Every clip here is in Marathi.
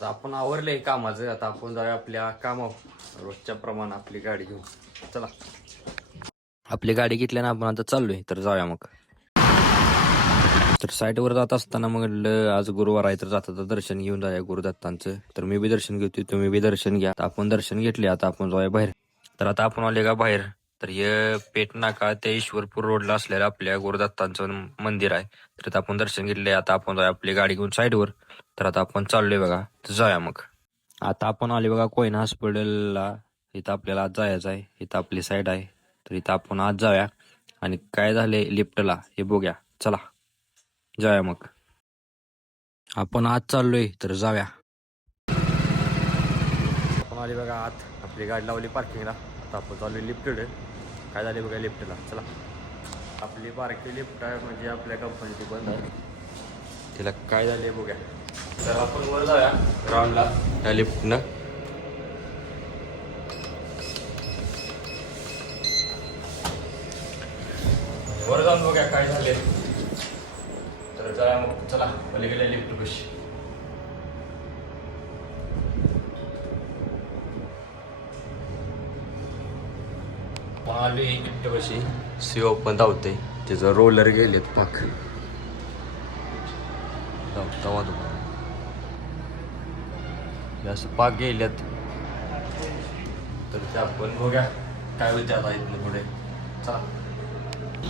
आता आपण आवरले कामाचं. आता आपण जाऊया आपल्या कामावर रोजच्या प्रमाणे आपली गाडी घेऊन. चला, आपली गाडी घेतली ना आपण आता चाललोय, तर जाऊया मग. तर साईटवर जात असताना म्हटलं आज गुरुवार आहे तर जाता दर्शन घेऊन जाऊया गुरुदत्तांचं. तर मी बी दर्शन घेतोय, तुम्ही बी दर्शन घ्या. आता आपण दर्शन घेतले, आता आपण जाऊया बाहेर. तर आता आपण आले का बाहेर, तर हे पेठ नाका ते ईश्वरपूर रोडला असलेलं आपल्या गुरुदत्तांचं मंदिर आहे. तर आता आपण दर्शन घेतले, आता आपण जाऊया आपली गाडी घेऊन साईडवर. तर आता आपण चाललोय बघा, तर जाऊया मग. आता आपण आले बघा कोयना हॉस्पिटलला. इथं आपल्याला आज जायचं आहे, इथं आपली साईड आहे. तर इथं आपण आज जाऊया आणि काय झाले लिफ्टला हे बघूया. चला जाऊया मग. आपण आज चाललोय तर जाऊया. आपण आले बघा आत, आपली गाडी लावली पार्किंगला. आता आपण चाललोय लिफ्टकडे. काय झाले बघा लिफ्टला, चला. आपली बारकी लिफ्ट आहे म्हणजे आपल्या कंपनीची बंद आहे. तिला काय झाले बघूया. तर आपण वर जाऊया ग्राउंडला त्या लिफ्टनं. वर जाऊन बघूया काय झाले. तर जाऊया मग, चला पलीकडे लिफ्ट कशी. आली लिफ्ट कशी सी ओपन धावते, तिचं रोलर गेलेत पाक धावता असं पाक गेल्यात. तर ते आपण बघूया काय होते आता इथनं पुढे. चला,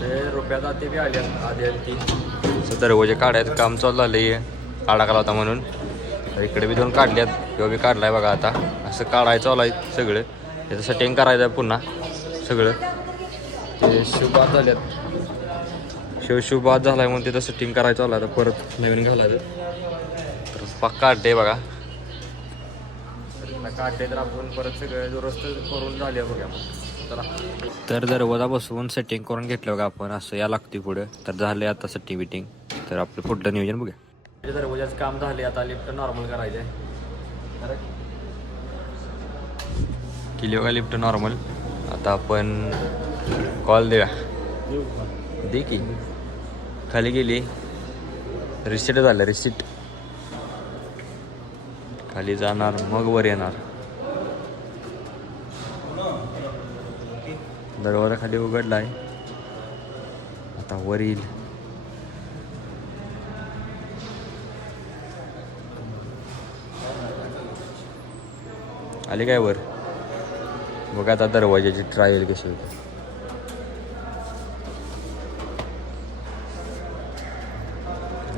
ते रुपयात ते बी आले आधी ती दरवाजे काढायचं काम चालू झालंय, काढा होता म्हणून. तर इकडे बी दोन काढल्यात, किंवा बी काढलाय बघा. आता असं काढायचं चालू आहे सगळं, त्याचं सेटिंग करायचं आहे पुन्हा सगळं. ते शुभात झाल्यात, शुभात झालाय म्हणून तिथं सेटिंग करायचं आलं. आता परत नवीन घालायचं. तर पाक काढते बघा, काढते तर आपण परत सगळं दुरुस्त करून झाले बघा मग. चला, तर दरवाजा बसवून सेटिंग करून घेतलं बघा आपण. असं या लागते पुढं. तर झाले आता सेटिंग बिटिंग. तर आपलं पुढलं नियोजन बघूया. दरवाजाचं काम झाले, आता लिफ्ट नॉर्मल करायचं आहे. केली बघा लिफ्ट नॉर्मल. आता आपण कॉल देऊया, दे की. खाली गेली, रिसीट झालं, रिसीट. खाली जाणार मग वर येणार. दरवाजा खाली उघडला आहे, आता वर येईल. आली काय वर बघा. आता दरवाजाची ट्रायल कशी होती.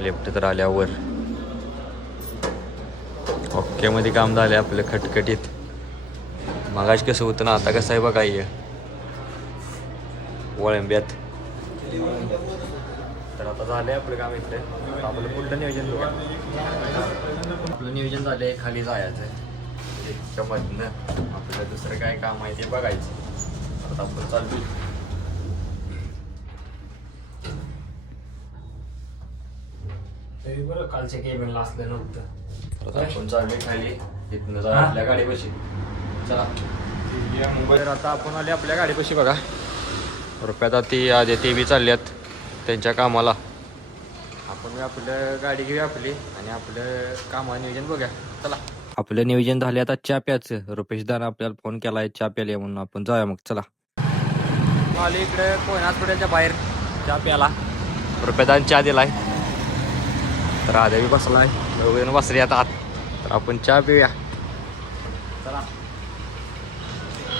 लेफ्ट तर आल्यावर ओके मध्ये काम झालं आपलं खटखटीत. मगाच कसं होतं ना, आता कसं आहे बघा ये वळंब्यात. तर आता झालंय आपलं काम इथलं. आपलं पुढलं नियोजन बघा. आपलं नियोजन झालंय खाली जायचं इतक्या मधनं. आपल्याला दुसरं काय काम आहे ते बघायचं. आता आपण चालू बरं, कालच्या केबिनला असलं नव्हतं. तर आपण चालू खाली, तिथनं जाऊ आपल्या गाडीपाशी. चला, तर आता आपण आले आपल्या गाडीपाशी बघा. रुपयात ती आधी ते बी चालल्यात त्यांच्या कामाला. आपण आपलं गाडी घेऊया आपली आणि आपलं कामा नियोजन बघूया. चला, आपलं नियोजन झाले आता चहा प्यायचं. रुपेश दादा आपल्याला फोन केलाय चहा प्यायला म्हणून. आपण जाऊया मग, चला. आले इकडे कोयना हॉस्पिटलच्या बाहेर चहा प्यायला. रुपयादान चहा दिलाय, तर आधी बी बसलाय, दोघं बसले आता आत. तर आपण चहा पिऊया, चला.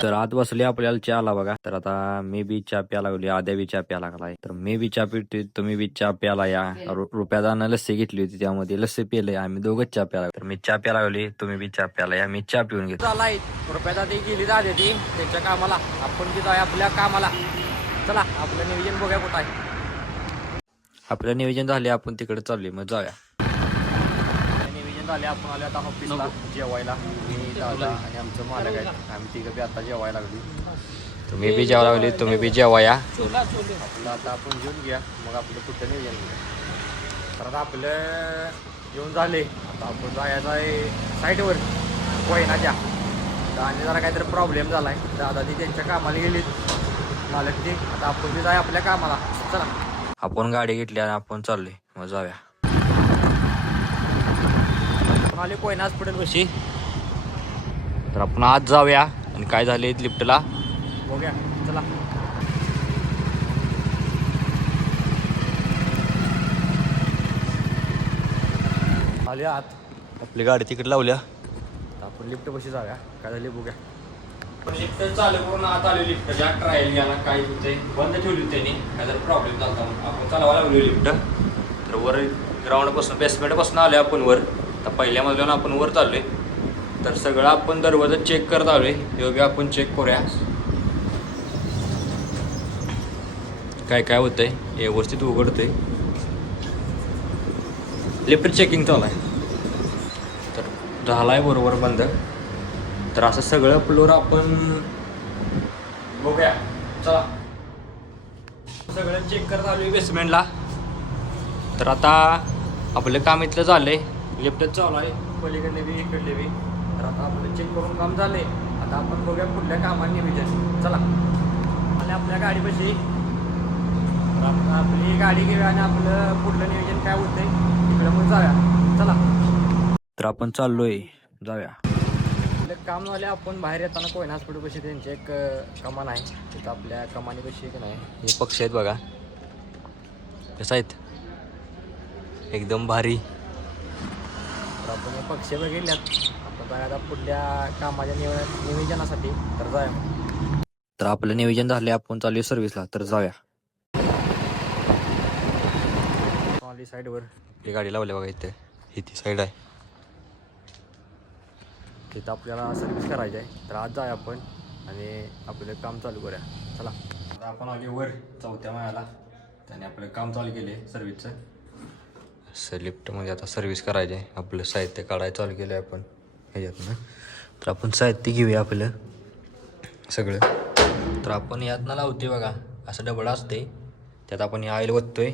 तर आत बसले, आपल्याला चहा आला बघा. तर आता मी बी चहा प्यायला लागली, आद्या बी चहा प्यायला लागलाय. तर मी बी चहा पितोय, तुम्ही बी चहा प्यायला या. रुपयादानं लस्सी घेतली होती, त्यामध्ये लस्सी पिले. आम्ही दोघंच चहा प्यायला. तर मी चहा प्यायला लागली, तुम्ही बी चहा प्यायला या. मी चहा पिऊन घेतो. चालाय रुपयादा ती गेली जाते ती त्यांच्या कामाला, आपण तिथं आपल्या कामाला. चला, आपलं नियोजन बघूया कुठं आहे. आपलं नियोजन झाले, आपण तिकडे चाललोय, मग जाऊया. नियोजन झाले, आपण आले आता ऑफिसला जेवायला. मी दादा आणि आमचं मालक आहे, आम्ही तिघं बी आता जेवायला लागली. तुम्ही बी जेवायला लागली, तुम्ही बी जेवा या. आपलं आता आपण जेवून घ्या, मग आपलं कुठं नियोजन घेऊया. तर आता आपलं जेवण झाले, आता आपण जायचं आहे साईडवर कोयनाच्या. आणि जरा काहीतरी प्रॉब्लेम झाला आहे, दादा ती त्यांच्या कामाला गेलीत मालक ती. आता आपण बी जाय आपल्या कामाला. चला, आपण गाडी घेतली आणि आपण चाललोय, मग जाऊया. आले कोयना हॉस्पिटलपाशी. तर आपण आज जाऊया आणि काय झाले लिफ्टला बघूया. चला आले आत. आपली गाडी तिकडे लावल्या. तर आपण लिफ्टपाशी जाऊया काय झाले बघूया. लिफ्ट चालू करून आत आलो. लिफ्टच्या ट्रायल घ्यायला काय होते बंद ठेवली होती त्यांनी काय जर प्रॉब्लेम झाला. आपण चालवा लागलो लिफ्ट. तर वर ग्राउंडपासून बेसमेंटपासून आलो आपण वर. तर पहिल्या मजल्यावर आपण वर चाललोय. तर सगळं आपण दरवाजा चेक करत आलोय. योग्य आपण चेक करूया काय काय होतंय. व्यवस्थित उघडतंय. लिफ्ट चेकिंग चालू आहे. तर झालाय बरोबर बंद. तर असं सगळं फ्लोर आपण बघूया. चला सगळं चेक करत आलोय बेसमेंटला. तर आता आपलं काम इथलं झालंय. लिफ्टच चालू आहे पलीकडले बी इकडले बी. तर आता आपलं चेक करून काम झालंय. आता आपण बघूया पुढल्या कामाने नियोजन. चला आणि आपल्या गाडीपाशी. तर आपण आपली गाडी घेऊया आणि आपलं पुढलं नियोजन काय होतंय तिकडे मग जाऊया. चला तर आपण चाललोय जाऊया. काम झाले. आपण बाहेर येताना कोयना हॉस्पिटलपाशी त्यांची एक कमान आहे. तिथं आपल्या कमानीपाशी की नाही हे पक्षी आहेत बघा कसं आहेत एकदम भारी. तर आपण हे पक्षी बघितल्यात. आपण जाऊया आता पुढल्या कामाच्या नियोजनासाठी. तर जाऊया. तर आपलं नियोजन झाले. आपण चालू सर्व्हिसला. तर जाऊया. आली साईडवर आपली गाडी लावली बघा. इथे ही ती साईड आहे. तिथं आपल्याला सर्व्हिस करायची आहे. तर आज जाऊया आपण आणि आपलं काम चालू करूया. चला आता आपण आली वर 4थ्या माळ्याला. त्याने आपलं काम चालू केले सर्व्हिसचं. असं लिफ्टमध्ये आता सर्व्हिस करायची आहे. आपलं साहित्य काढायला चालू केलं आहे आपण ह्याच्यातनं. तर आपण साहित्य घेऊया आपलं सगळं. तर आपण यातनं लावतोय बघा असं डबल असते. त्यात आपण हे ऑइल ओततोय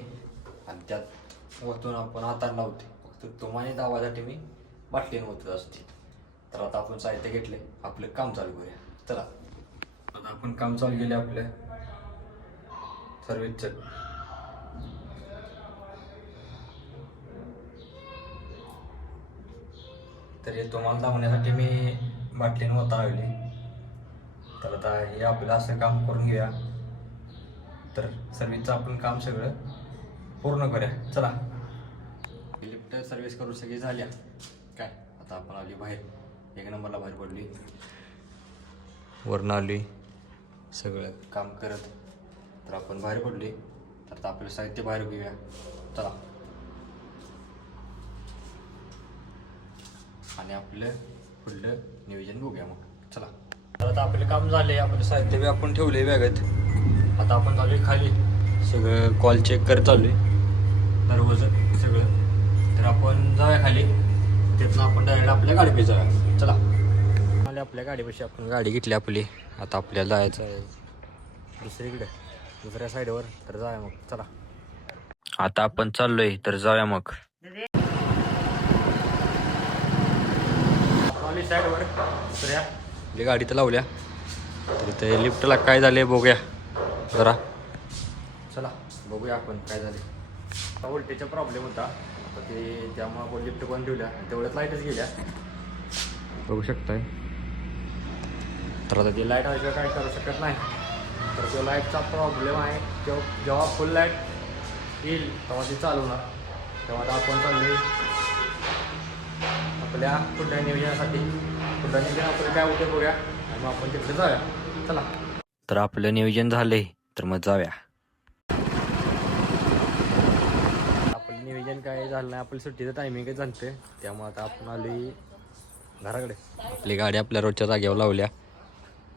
आणि त्यात ओतून आपण हाताने लावतोय. फक्त तुम्हाला दावासाठी मी बाटलीने ओतत असते. तर आता आपण साहित्य घेतले. आपलं काम चालू करूया. चला आता आपण काम चालू केलं आपलं सर्व्हिसचं. तर हे तुम्हाला धावण्यासाठी मी बाटलीने होता लावली. तर आता हे आपलं असं काम करून घेऊया. तर सर्व्हिसचं आपण काम सगळं पूर्ण करूया. चला लिफ्ट सर्व्हिस करून सगळी झाल्या काय. आता आपण आली बाहेर. 1 नंबरला बाहेर पडली. वरनं आली सगळं काम करत. तर आपण बाहेर पडली. तर आता आपलं साहित्य बाहेर घेऊया. चला आणि आपलं पुढलं नियोजन बघूया मग. चला तर आता आपलं काम झाले. आपलं साहित्य बी आपण ठेवले बॅगेत. आता आपण चालू आहे खाली. सगळं कॉल चेक करत चालू आहे दरवाजं सगळं. तर आपण जाऊया खाली. तिथनं आपण डायरेक्ट आपल्या गाडीपाशी जाऊया. चला आले आपल्या गाडीपाशी. आपण गाडी घेतली आपली. आता आपल्याला जायचं आहे दुसरीकडे दुसऱ्या साईडवर. तर जाऊया मग. चला आता आपण चाललोय. तर जाऊया मग साईडवर दुसऱ्या. आपली गाडी तर लावल्या. तर इथे लिफ्टला काय झाले बघूया जरा. चला बघूया आपण काय झाले. व्होल्टेजचा प्रॉब्लेम होता. आता ते त्यामुळे आपण लिफ्ट बंद ठेवल्या. तेवढ्याच लाईटच गेल्या बघू शकताय. तर आता ती लाईट आल्याशिवाय काय करू शकत नाही. तर तो लाईटचा प्रॉब्लेम आहे. जेव्हा फुल लाईट येईल तेव्हा ती चालवणार. तेव्हा आता आपण चाललोय आपल्या पुढल्या नियोजनासाठी. पुढल्या नियोजन आपलं काय होते बघूया आणि मग आपण तिकडे जाऊया. चला तर आपलं नियोजन झालंय. तर मग जाऊया. आपलं नियोजन काय झालं नाही. आपली सुट्टीचं टायमिंगच झालं. त्यामुळे आता आपण आली घराकडे. आपली गाडी आपल्या रोजच्या जागेवर लावल्या.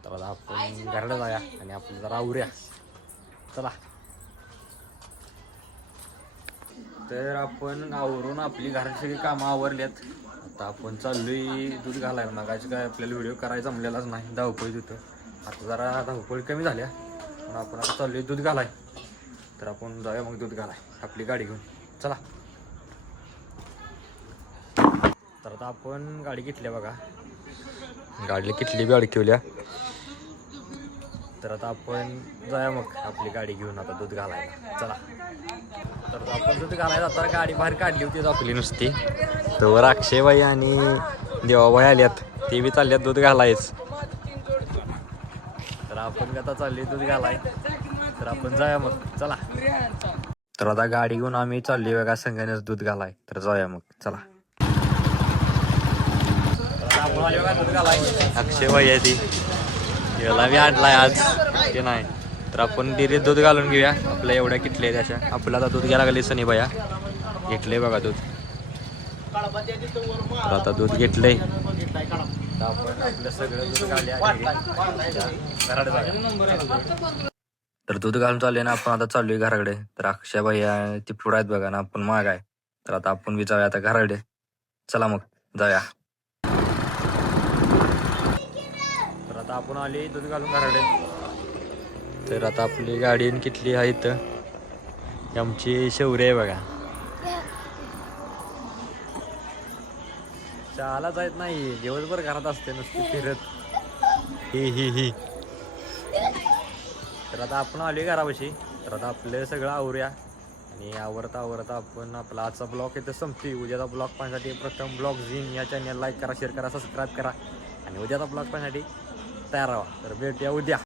तर आता आपण घराकडे जाऊया आणि आपलं जरा आवरूया. चला तर आपण आवरून आपली घराची सगळी कामं आवरल्यात. आता आपण चाललोय दूध घालायला. मगाशी काय आपल्याला व्हिडिओ करायचा जमलेलाच नाही. धावपळीत होतं. आता जरा धावपळी कमी झाल्या. पण आपण आता चाललोय दूध घालाय. तर आपण जाऊया मग दूध घालाय आपली गाडी घेऊन. चला तर आता आपण गाडी घेतल्या बघा. गाडीला किटली बी अडकवल्या. तर आता आपण जाऊया मग आपली गाडी घेऊन आता दूध घालायला. चला तर आपण दूध घालायला आता गाडी बाहेर काढली होती आपली नुसती. तर अक्षयबाई आणि देवाबाई आल्यात, ते बी चालल्यात दूध घालायच. तर आपण आता चालली दूध घालाय, तर आपण जाऊया मग. चला. तर आता गाडी घेऊन आम्ही चालली बघा संघानेच दूध घालाय, तर जाऊया मग. चला. आपण आली बघा दूध घालाय. अक्षयबाई आहे ती, याला बी आणलाय आज ते नाही. तर आपण डिरीत दूध घालून घेऊया. आपल्या एवढ्या किटले त्याच्या, आपल्याला आता दूध घ्यायला लागले सनी बाया घेतले बघा दूध. तर आता दूध घेतलंय, आपण आपलं सगळं दूध तर दूध घालून चालले ना आपण आता चाललोय घराकडे. तर अक्षय भैया ती पुढं आहेत बघा ना, आपण माग आहे. तर आता आपण बी जाऊया आता घराकडे. चला मग जाऊया. तर आता आपण आले दूध घालून घराकडे. तर आता आपली गाडी किटली आहे इथं, आमची शौर्य आहे बघा. शाळेला जात नाही, दिवसभर घरात असते नुसती फिरत. ही तर आता आपण आलोय घरापाशी. तर आता आपलं सगळं आवरूया आणि आवरता आपण आपला आजचा ब्लॉग इथं संपतोय. उद्याचा ब्लॉग पाहण्यासाठी प्रथम ब्लॉग झीन या चॅनल लाईक करा, शेअर करा, सबस्क्राईब करा आणि उद्याचा ब्लॉग पाहण्यासाठी तयार राहा. तर भेटूया उद्या.